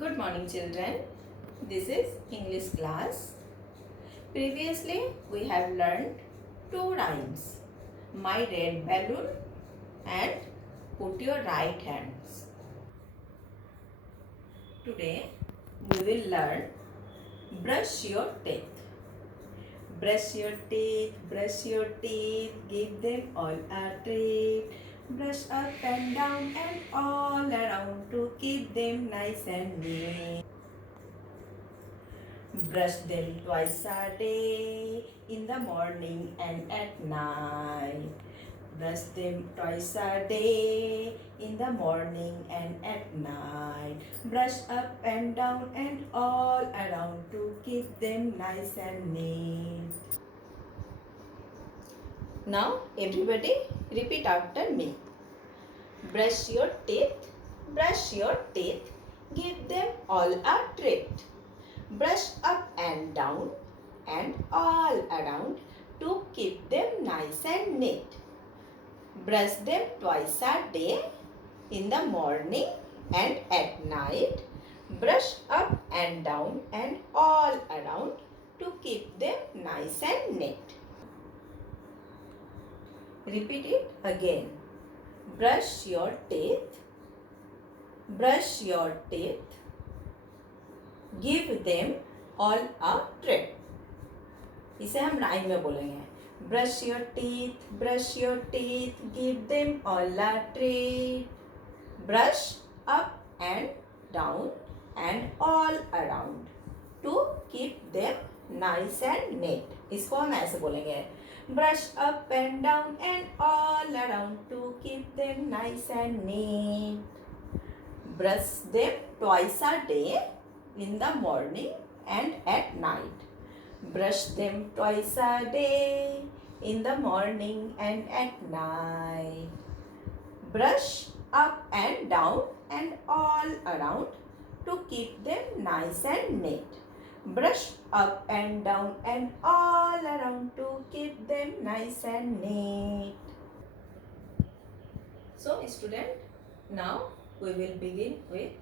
Good morning, children. This is English class. Previously, we have learned two rhymes. My red balloon and put your right hands. Today, we will learn brush your teeth. Brush your teeth, give them all a treat. Brush up and down and all around to keep them nice and neat. Brush them twice a day, in the morning and at night. Brush them twice a day, in the morning and at night. Brush up and down and all around to keep them nice and neat. Now everybody repeat after me. Brush your teeth, give them all a treat. Brush up and down and all around to keep them nice and neat. Brush them twice a day, in the morning and at night. Brush up and down and all around to keep them nice and neat. Repeat it again. Brush your teeth, give them all a treat. इसे हम rhyme में बोलेंगे. Brush your teeth, give them all a treat. Brush up and down and all around to keep them nice and neat. इसको हम ऐसे बोलेंगे. Brush up and down and all around to keep them nice and neat. Brush them twice a day, in the morning and at night. Brush them twice a day, in the morning and at night. Brush up and down and all around to keep them nice and neat. Brush up and down and all around to keep them nice and neat. So, student, now we will begin with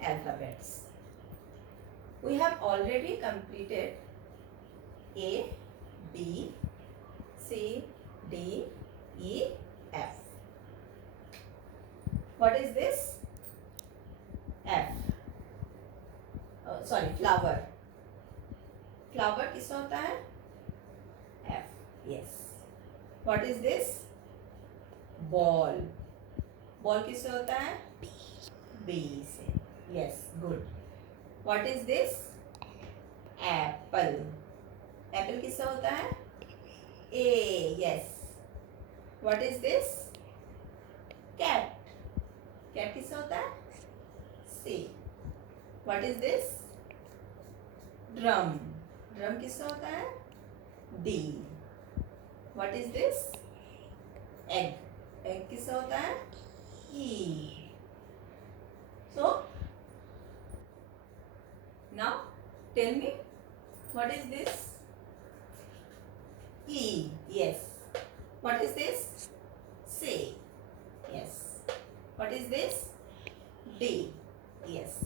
alphabets. We have already completed A, B, C, D, E, F. What is this? F. Flower. Flower किससे होता है? F. Yes. What is this? Ball. Ball किससे होता है? B से. Yes. Good. What is this? Apple. Apple किससे होता है? A. Yes. What is this? Cat. Cat किससे होता है? C. What is this? Drum. Drum किससे होता है? D. What is this? Egg. Egg किससे होता है? E. So, now tell me, what is this? E. Yes. What is this? C. Yes. What is this? D. Yes.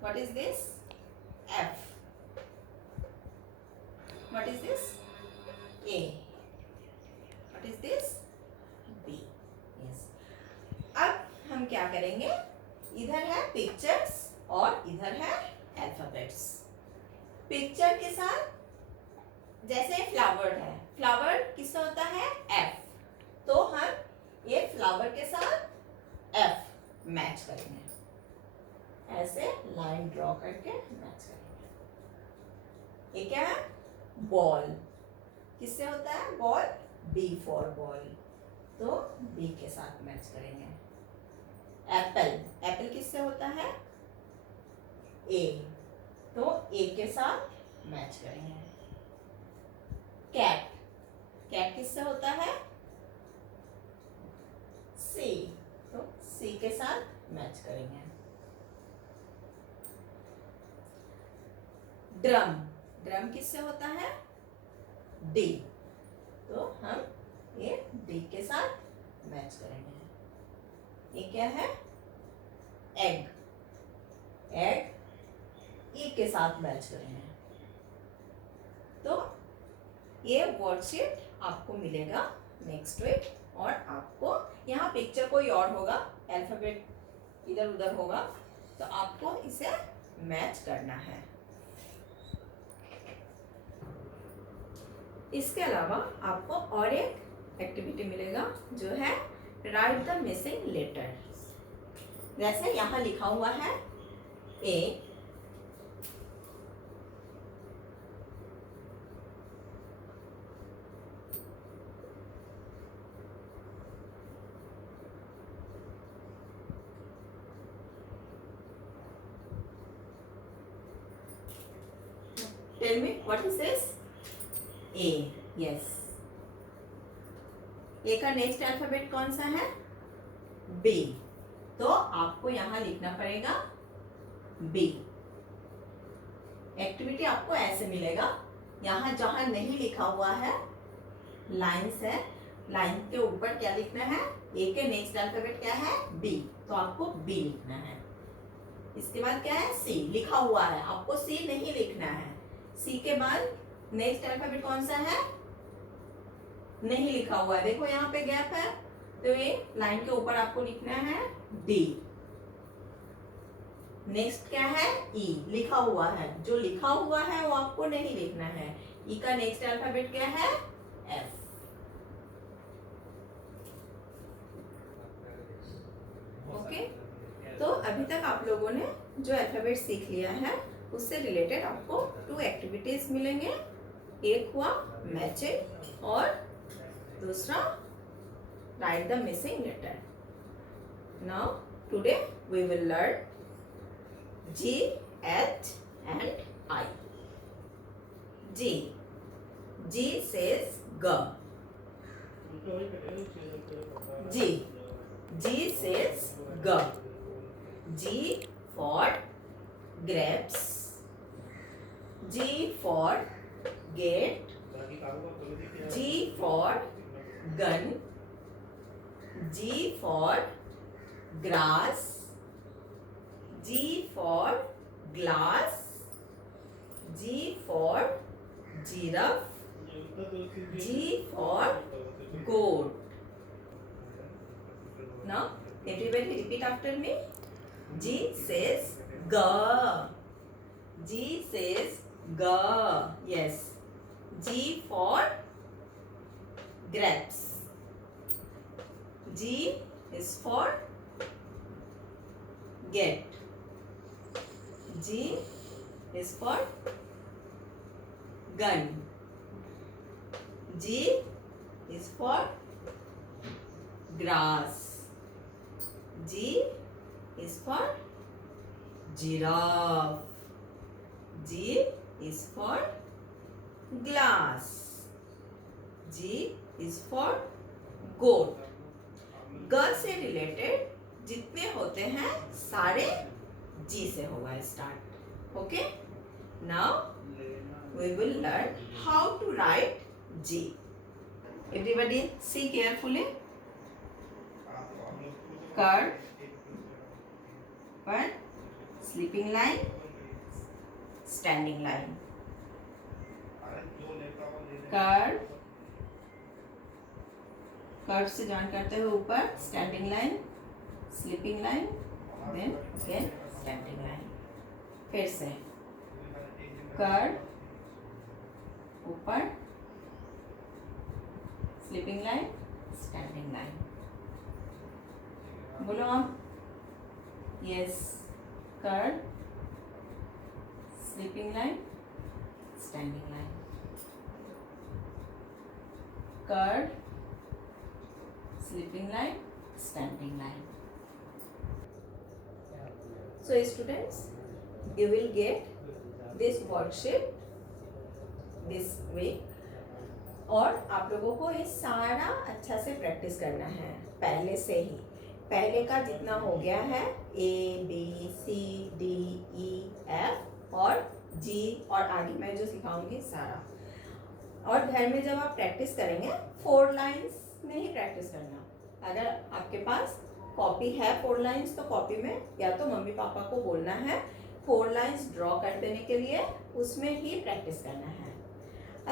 What is this? F. What is this? A. What is this? B. Yes. अब हम क्या करेंगे? इधर है pictures और इधर है alphabets. Picture के साथ जैसे फ्लावर है. फ्लावर किससे होता है? F. तो हम ये फ्लावर के साथ F मैच करेंगे. ऐसे लाइन ड्रॉ करके मैच करेंगे. ये क्या है? बॉल. किससे होता है बॉल? B for ball. तो B के साथ मैच करेंगे. एप्पल. एप्पल किससे होता है? A. तो A के साथ मैच करेंगे. कैट. कैट किससे होता है? C. तो C के साथ मैच करेंगे. ड्रम. ड्रम किससे होता है? D. तो हम ये D के साथ मैच करेंगे. ये क्या है? एग. एग के साथ मैच करेंगे। तो ये वर्कशीट आपको मिलेगा नेक्स्ट वीक, और आपको यहाँ पिक्चर कोई और होगा, अल्फाबेट इधर उधर होगा, तो आपको इसे मैच करना है। इसके अलावा आपको और एक एक्टिविटी मिलेगा जो है राइट द मिसिंग लेटर। जैसे यहाँ लिखा हुआ है A, tell me what is this? A, yes. A का नेक्स्ट अल्फाबेट कौन सा है? बी। तो आपको यहां लिखना पड़ेगा बी। एक्टिविटी आपको ऐसे मिलेगा, यहां जहां नहीं लिखा हुआ है लाइन्स है, लाइन के ऊपर क्या लिखना है? ए के नेक्स्ट अल्फाबेट क्या है? बी। तो आपको बी लिखना है। इसके बाद क्या है? सी लिखा हुआ है, आपको सी नहीं लिखना है। सी के बाद नेक्स्ट अल्फाबेट कौन सा है? नहीं लिखा हुआ है, देखो यहाँ पे गैप है, तो ये लाइन के ऊपर आपको लिखना है डी। नेक्स्ट क्या है? ई लिखा हुआ है, जो लिखा हुआ है वो आपको नहीं लिखना है। ई का नेक्स्ट अल्फाबेट क्या है? एफ। ओके, तो अभी तक आप लोगों ने जो अल्फाबेट सीख लिया है उससे रिलेटेड आपको 2 एक्टिविटीज मिलेंगे। एक हुआ मैचिंग और दूसरा write the missing letter. Now today we will learn G, H and I. G. G says G. G. G says G. G for grapes. G for gate. G for gun. G for grass. G for glass. G for giraffe. G for goat. Now everybody repeat after me. G says G. G says G. Yes. G for grapes. G is for get. G is for gun. G is for grass. G is for giraffe. G is for glass. G is for goat. ग से related जितने होते हैं सारे G से होगा start. Okay, now we will learn how to write G. Everybody see carefully. Curve पर sleeping line, standing line, curve, curve से जॉइन करते हुए ऊपर standing line, sleeping line, then again standing line. फिर से कर्व, ऊपर स्लीपिंग लाइन, स्टैंडिंग लाइन। बोलो आप। Yes, curve, sleeping line, standing line, curve, sleeping line, standing line. So students, you will get this worksheet this week, और आप लोगों को ये सारा अच्छा से प्रैक्टिस करना है पहले से ही। पहले का जितना हो गया है ABCDEF और G और आगे मैं जो सिखाऊंगी सारा, और घर में जब आप प्रैक्टिस करेंगे 4 लाइन्स नहीं प्रैक्टिस करना। अगर आपके पास कॉपी है 4 लाइन्स तो कॉपी में या तो मम्मी पापा को बोलना है 4 लाइंस ड्रॉ कर देने के लिए उसमें ही प्रैक्टिस करना है।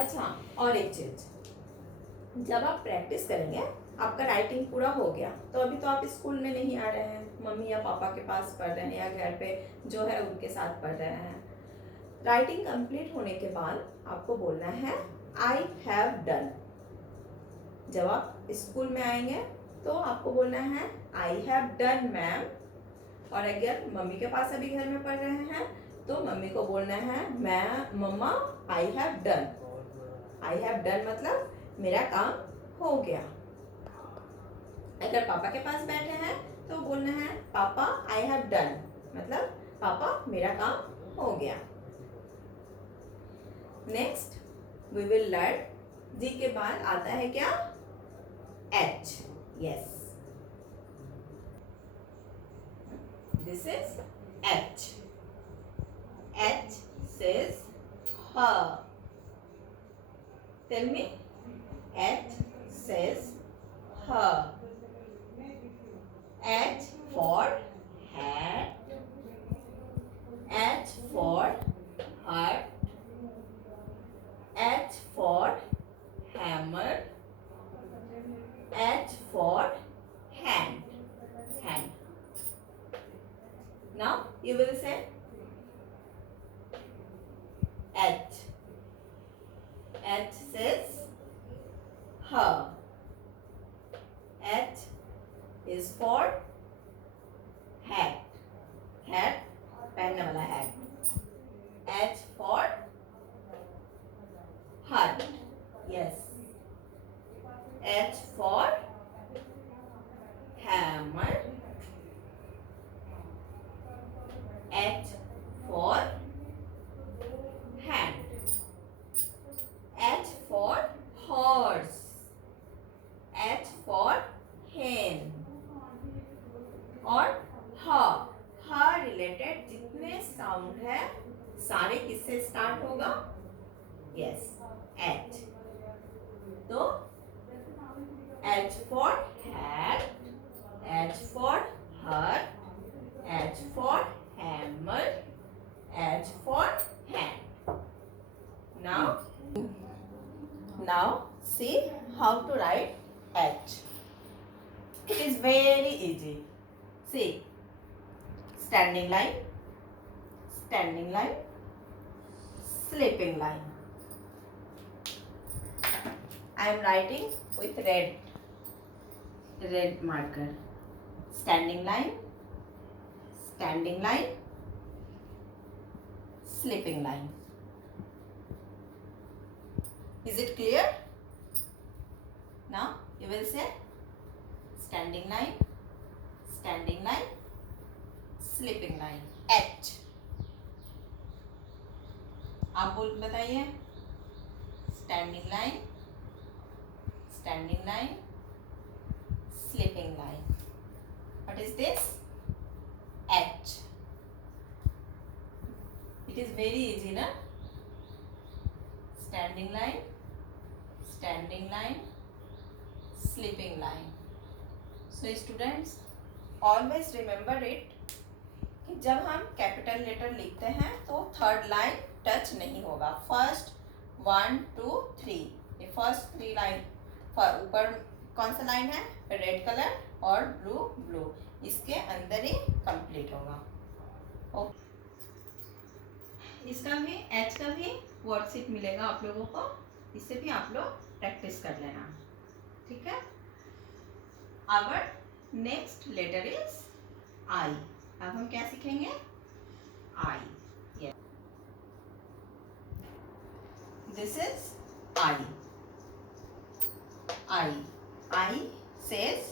अच्छा, और एक चीज, जब आप प्रैक्टिस करेंगे, आपका राइटिंग पूरा हो गया तो अभी तो आप स्कूल में नहीं आ रहे हैं, मम्मी या पापा के पास पढ़ रहे हैं या घर पे जो है उनके साथ पढ़ रहे हैं। राइटिंग कंप्लीट होने के बाद आपको बोलना है आई हैव डन। जब आप स्कूल में आएंगे तो आपको बोलना है आई हैव डन मैम। और अगर मम्मी के पास अभी घर में पढ़ रहे हैं तो मम्मी को बोलना है मैं मम्मा I have done. I have done मतलब मेरा काम हो गया। अगर पापा के पास बैठे हैं तो बोलना है पापा आई हैव डन, मतलब पापा मेरा काम हो गया। नेक्स्ट वी विल लर्न, जी के बाद आता है क्या, H. Yes, this is H. H says her. Tell me, H says her. H for hat, H for heart, H for hammer, H for hand. Hand. Now you will say H. H says her. H is for hat. Hat, पहनने वाला hat. H for heart. Yes. H for hammer. H for hand. H for horse. H for hen. और ह related जितने sound है सारे किससे start होगा, yes, H. तो H for hat, H for heart, H for hammer, H for hand. Now see how to write H. It is very easy. See, standing line, sleeping line. I am writing with red marker. Standing line, sleeping line. Is it clear? Now you will say standing line, sleeping line, H. आप बोल बताइए, standing line, sleeping line. What is this? H. It is very easy, na? Standing line, sleeping line. So students, always remember it कि जब हम capital letter लिखते हैं तो third line touch नहीं होगा। फर्स्ट 1 2 3, ये फर्स्ट 3 लाइन, ऊपर कौन सा लाइन है, रेड कलर और ब्लू, इसके अंदर ही कंप्लीट होगा। ओके, इसका भी एच का भी वर्कशीट मिलेगा आप लोगों को, इससे भी आप लोग प्रैक्टिस कर लेना, ठीक है। Our next letter is I. अब हम क्या सीखेंगे, I. This is I. I says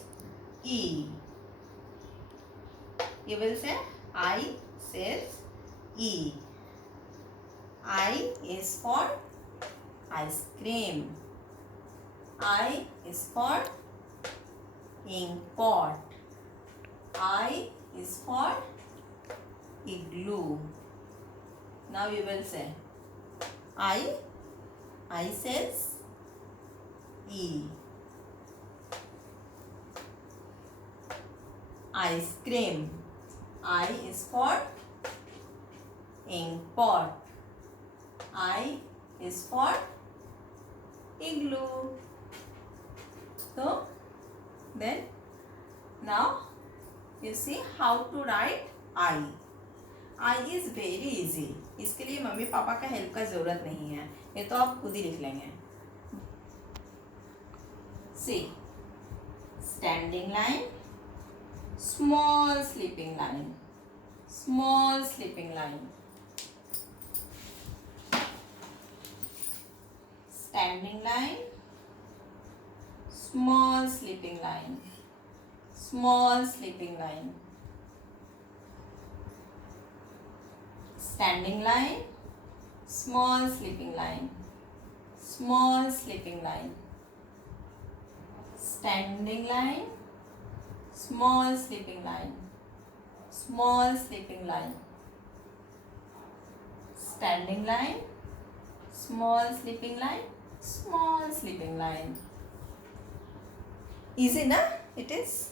E. You will say I says E. I is for ice cream. I is for ink pot. I is for igloo. Now you will say I says E. Ice cream. I is for pot. I is for igloo. So then now you see how to write I. I is very easy. इसके लिए mummy papa का help का जरूरत नहीं है, ये तो आप खुद ही लिख लेंगे. See, standing line, small sleeping line, small sleeping line. Standing line, small sleeping line, small sleeping line. Standing line, small sleeping line, small sleeping line. Standing line, small sleeping line, small sleeping line. Standing line, small sleeping line, small sleeping line. Easy na? It is.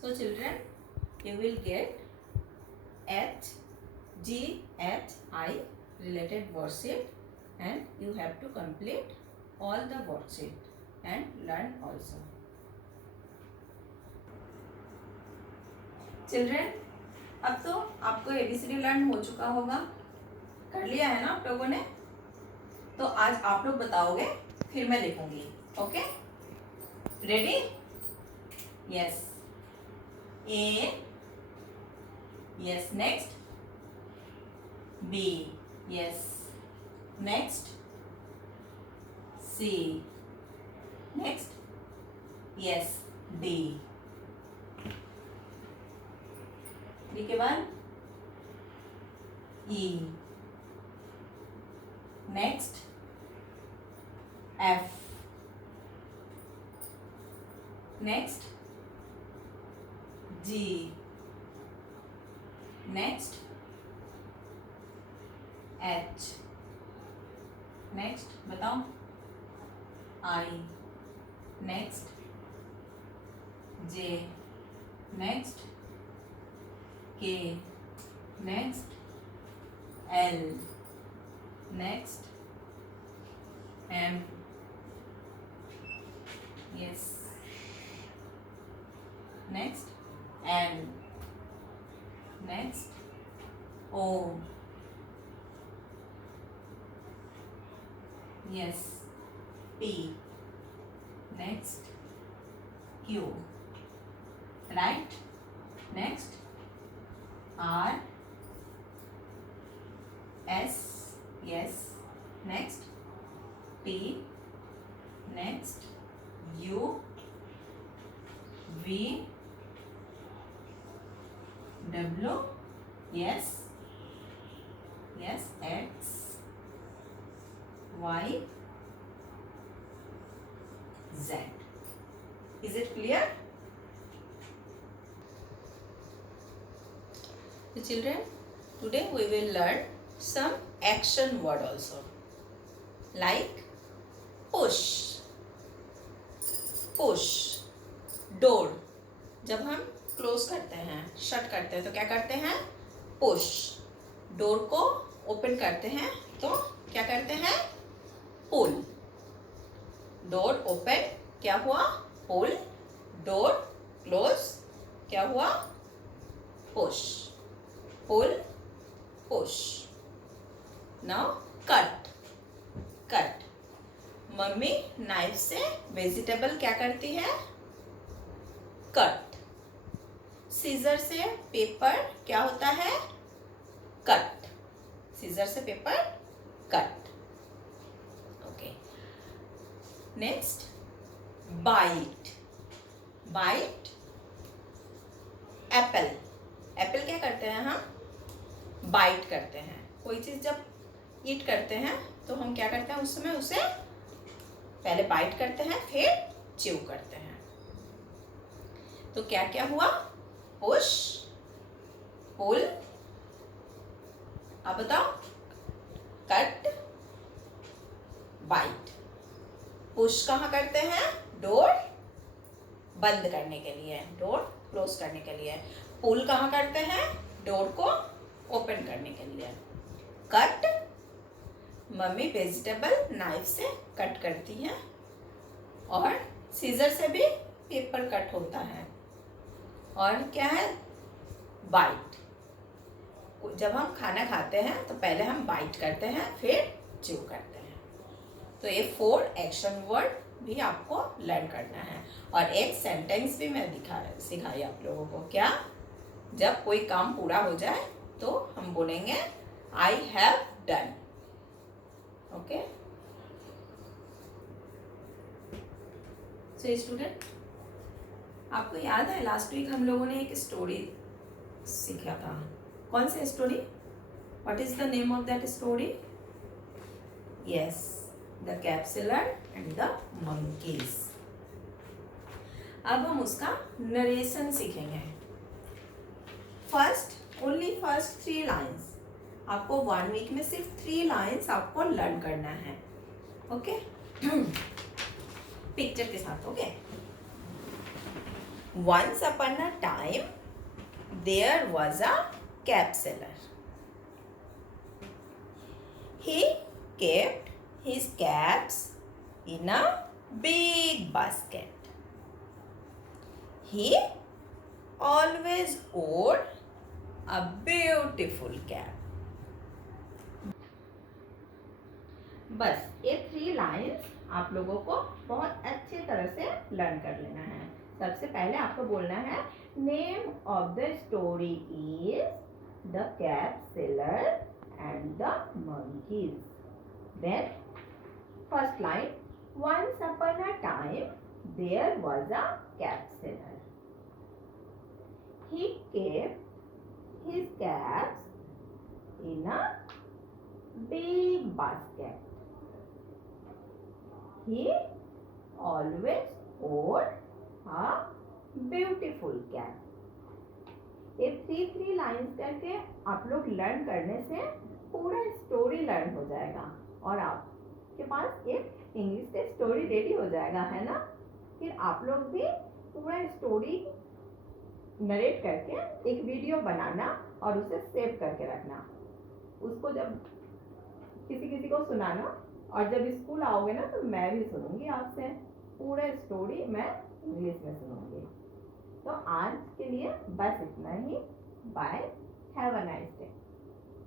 So children, you will get H, G, H, I related worksheet, and you have to complete all the worksheet and learn also. Children, अब तो आपको ABCD learn हो चुका होगा, कर लिया है ना आप लोगों ने. तो आज आप लोग बताओगे, फिर मैं लिखूंगी. Okay, ready? Yes. A. Yes. Next. B. Yes. Next. C. Next. Yes. D. D के बाद E. Next. F. Next. G. Next. H. Next बताओ. I. Next. J. Next. K. Next. L. Next. M. Yes. Next. N. Next. O. Yes. P. Next. Q. Right. Next. R. S. Yes. Next. T. Next. U. V. W. Yes. Yes. X. Y. Z. Is it clear? So children, today we will learn some action word also, like push. Push. Door. जब हम close करते हैं, shut करते हैं, तो क्या करते हैं? पुश. डोर को ओपन करते हैं तो क्या करते हैं? पुल. डोर ओपन, क्या हुआ? पुल. डोर क्लोज, क्या हुआ? Push. Pull, push. Now cut. Cut. Mummy knife से वेजिटेबल क्या करती है? कट. सीजर से पेपर क्या होता है? कट. सीजर से paper cut. Okay. Next, bite. Bite. Apple. Apple क्या करते हैं हम? बाइट करते हैं. कोई चीज़ जब ईट करते हैं तो हम क्या करते हैं? उस समय उसे पहले बाइट करते हैं, फिर च्यू करते हैं. तो क्या क्या हुआ? पुश, पुल. अब बताओ. Cut, bite. पुश कहाँ करते हैं? डोर बंद करने के लिए. डोर क्लोज करने के लिए। पुल कहाँ करते हैं? डोर को ओपन करने के लिए। कट, मम्मी वेजिटेबल नाइफ से कट करती है और सीजर से भी पेपर कट होता है। और क्या है? बाइट, जब हम खाना खाते हैं तो पहले हम बाइट करते हैं फिर च्यू करते हैं। तो ये 4 एक्शन वर्ड भी आपको लर्न करना है। और एक सेंटेंस भी मैं सिखाई आप लोगों को। क्या? जब कोई काम पूरा हो जाए तो हम बोलेंगे आई have done. Okay, so student, आपको याद है लास्ट वीक हम लोगों ने एक स्टोरी सीखा था। कौन सी story? What is the name of that story? Yes, the capseller and the monkeys. अब हम उसका नरेशन सीखेंगे। Only first 3 lines. आपको 1 वीक में सिर्फ 3 लाइन्स आपको लर्न करना है। ओके, पिक्चर के साथ। Okay, once upon a time there was a cap seller. He kept his caps in a big basket. He always wore a beautiful cap. बस ये 3 लाइन्स आप लोगों को बहुत अच्छी तरह से लर्न कर लेना है। सबसे पहले आपको बोलना है name of the story is the cap seller and the monkeys. Then first line, once upon a time there was a cap seller. He kept his caps in a big basket. He always wore a beautiful cap. ये 3 lines करके आप लोग learn करने से पूरा story learn हो जाएगा और आपके पास एक इंग्लिश से स्टोरी रेडी हो जाएगा, है ना। फिर आप लोग भी पूरा स्टोरी नरेट करके एक वीडियो बनाना और उसे सेव करके रखना। उसको जब किसी को सुनाना और जब स्कूल आओगे ना तो मैं भी सुनूंगी आपसे, पूरा स्टोरी मैं इंग्लिश में सुनूंगी। तो आज के लिए बस इतना ही। Bye, have a nice day.